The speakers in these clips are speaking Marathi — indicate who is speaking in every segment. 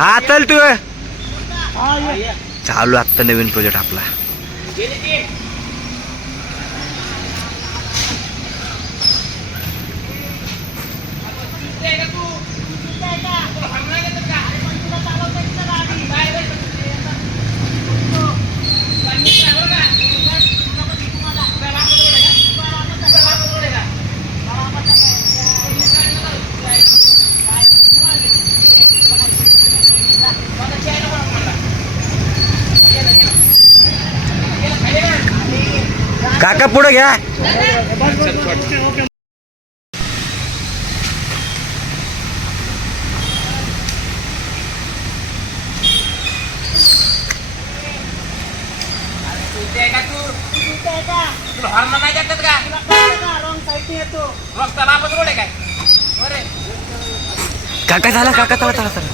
Speaker 1: हा चल तू. चालू आत्ता नवीन प्रोजेक्ट आपला. काका पुढे घ्या. काका झाला काका चला चला चला.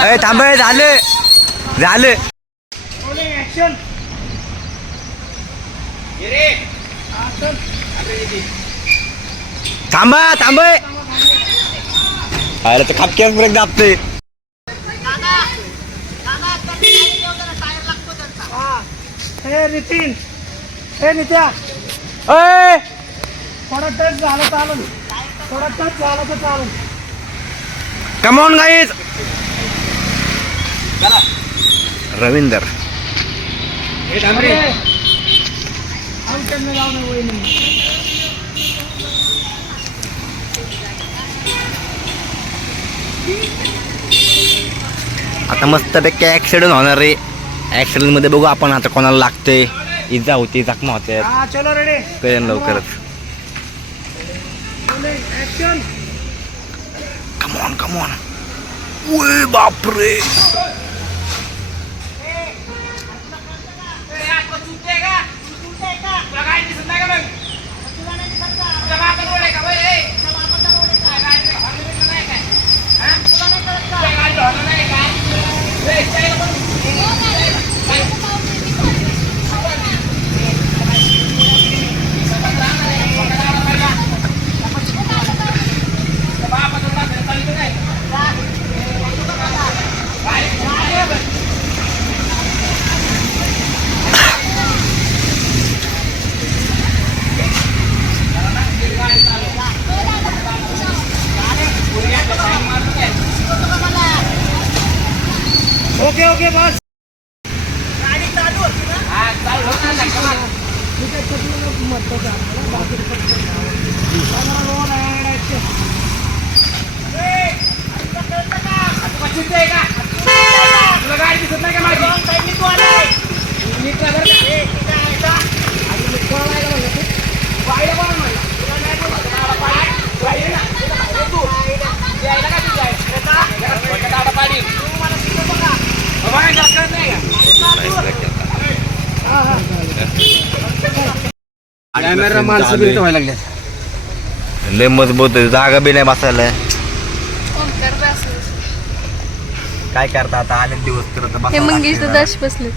Speaker 1: अरे थांब झाले. झालं.
Speaker 2: चल.
Speaker 1: थांबा थांब ए. अरे तर खापक्यात ब्रेक दाबते
Speaker 2: हा. नितीन हे नित्या
Speaker 1: अय
Speaker 2: थोडा टच झाला चालेल थोडा टच झाला तर चालेल
Speaker 1: कमॉन गाईज रवींदर. आता मस्तपैकी ऍक्सिडेंट होणार रे. ऍक्सिडेंटमध्ये बघू आपण आता कोणाला लागते इजा होती जखमा होते
Speaker 2: हा
Speaker 1: लवकरच
Speaker 2: ऍक्शन
Speaker 1: कमॉन कमॉन उय बापरे
Speaker 2: ओके ओके बस गाडी चालू होती ना ठीक झालं. बाकी फक्त पंधरा रोल आहे, action. ए, आता कळतं का? Wrong side नी कोण आहे? ए, तिथं आहे का? आणि मग कोणाला आहे का म्हणलं तू? तुला नाही बोलत. पाहिजे ना. तू. हे का? तू मला शिकवतो का? हा, हा.
Speaker 1: कॅमेरा माणसं बिलत व्हायला लागले लय मजबूत आहे, जागा बी नाही बसायला. काय करता आता? आले दिवस तर आता
Speaker 3: हे मंगेश दादा बसले.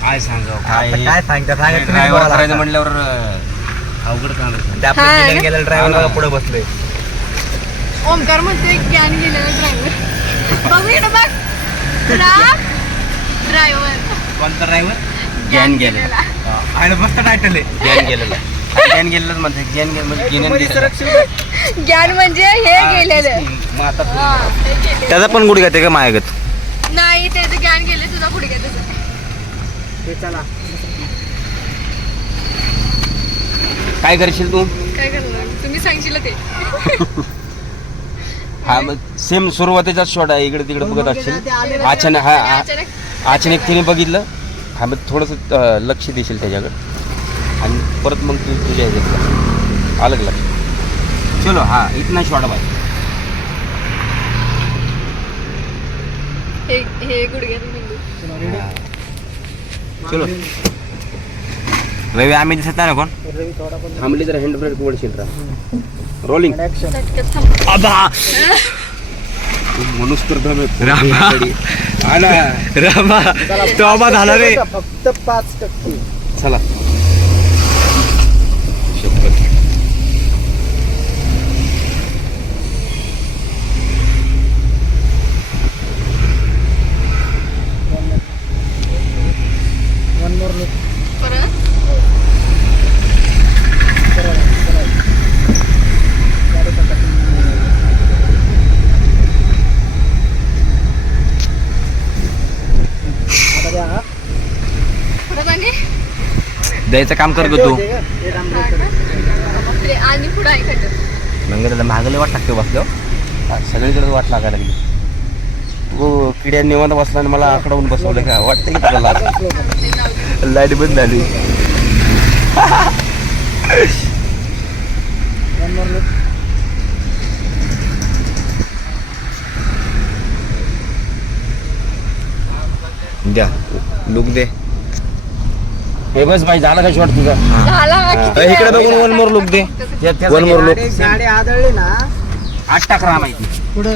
Speaker 4: काय सांगावं? काय?
Speaker 1: काय सांगता? सांगा तुम्ही
Speaker 4: ड्रायव्हर
Speaker 1: बोला
Speaker 4: करायचं
Speaker 1: आता.
Speaker 4: म्हटल्यावर अं, अवघड काम आहे.
Speaker 1: ते आपलं
Speaker 3: हा,
Speaker 1: जिल्ह्यात
Speaker 3: ना?
Speaker 1: गेलेलं ड्रायव्हर पुढे बसले.
Speaker 3: ओमकार म्हणते ज्ञान गेलेला ड्रायव्हर बघू इकडं बघ. ड्रायव्हर
Speaker 4: कोणता ड्रायव्हर
Speaker 3: ज्ञान
Speaker 4: गेलेला.
Speaker 1: आणि मस्त टायटल आहे.
Speaker 4: ज्ञान गेलेलं. ज्ञान गेलेलं म्हणते. ज्ञान गेलं म्हणजे ज्ञान गेलेलं.
Speaker 3: ज्ञान म्हणजे हे गेलेलं.
Speaker 1: त्याचा पण गुढी घाते का मायागत
Speaker 3: नाही त्याचं ज्ञान गेले तुझा
Speaker 2: हे चला.
Speaker 4: काय करशील तू?
Speaker 3: काय करणार? तुम्ही सांगशील ते.
Speaker 4: हा मग सेम सुरुवातीचा शॉट आहे. इकडे तिकडे बघत असशील.
Speaker 2: ते
Speaker 4: अचानक हा
Speaker 3: अचानक
Speaker 4: तिने बघितलं? हा मग थोडंसं लक्ष देशील त्याच्याकडे. आणि परत मग तू तुझ्या ह्याच्यात अलग लक्ष? चलो हा इतना
Speaker 3: हे हे गुडघ्यात मेंदू
Speaker 4: चलो.
Speaker 1: रवी आम्ही दिसत नाही ना कोण?
Speaker 4: थांबली तर हँड ब्रेक वळशील राहा. रोलिंग आहे.
Speaker 1: रामा.
Speaker 4: ना.
Speaker 1: रामा तो आबा झाला रे
Speaker 2: फक्त पाच टक्के
Speaker 4: चला शपथ
Speaker 1: द्यायचं काम कर ग तू.
Speaker 3: आणि पुढे खड्डं.
Speaker 1: मग त्याला मागले वाट टाकतो बसलो
Speaker 4: हा, सगळीकडे वाट लागायला लागली. तू किड्या निवांत बसला आणि मला आकडावून बसवलं. का वाटतं की तुला
Speaker 1: लाइट बंद झाली. द्या लुक दे.
Speaker 4: हे बस भाई झाला का शॉट तुझा?
Speaker 1: इकडे बघून वन मोर लुक दे. वन मोर लुक
Speaker 2: गाडी आदळली ना.
Speaker 4: आठ टाकरा माहिती.
Speaker 2: पुढे.